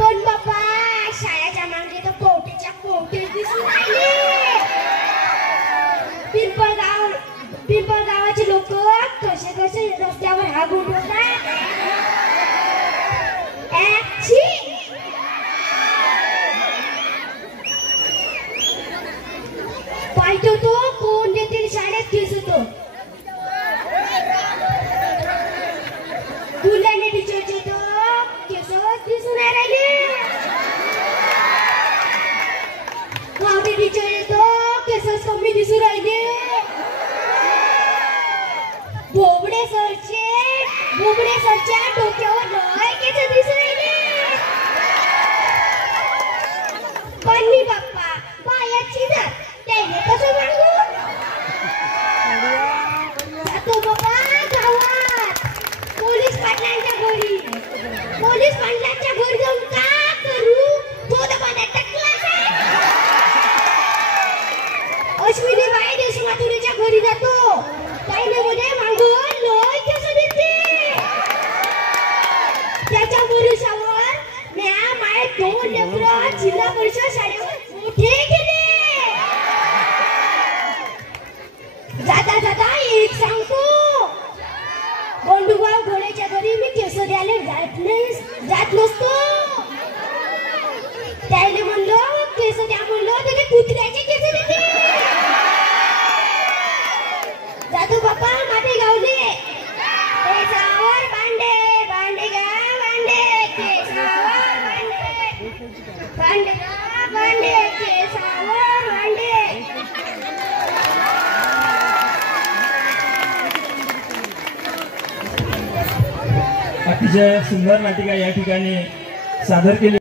पण बाबा शाळेच्या मागे तर पोटेच्या पोटे दिसून राहिले. पिंपळगावाचे लोक कसे कसे रस्त्यावर हात उठवतात. पाहिजे तो कोण देतील शाळेत केस होतो. तुल्याने टीचरचे तो केस दिसून राहिले. गावठी टीचर येतो केस कमी दिसून राहिले. बोबडे सरच्या डोक्यावर लय केस दिसून राहिले. पण मी बाप्पा बायाची जात त्याने कसं मागू. जातो बाबा गावात पोलीस पाटलांच्या घरी. पोलीस पाटलांच्या घरी जाऊन का करू. तो दबाने टकला अश्विनी बाई देशमातुरीच्या घरी जातो. त्याने मध्ये मागून लय केस देते. त्याच्या भरोशावर म्या माय 2 लेकरं जिल्हा परिषद शाळेवर मोठे केले. जाता जाता एक सांगतो. बंडूभाऊ घोड्याच्या घरी मी केस द्यायला जात नसतो. त्याने म्हणलो केस द्या म्हणलो त्याने कुत्र्याचे केस देते. जातो बाप्पा माटे गावले. केसावर भांडे भांडे गा भांडे केसावर भांडे गा भांडे केसावर भांडे. अतिशय सुंदर नाटिका या ठिकाणी सादर केली.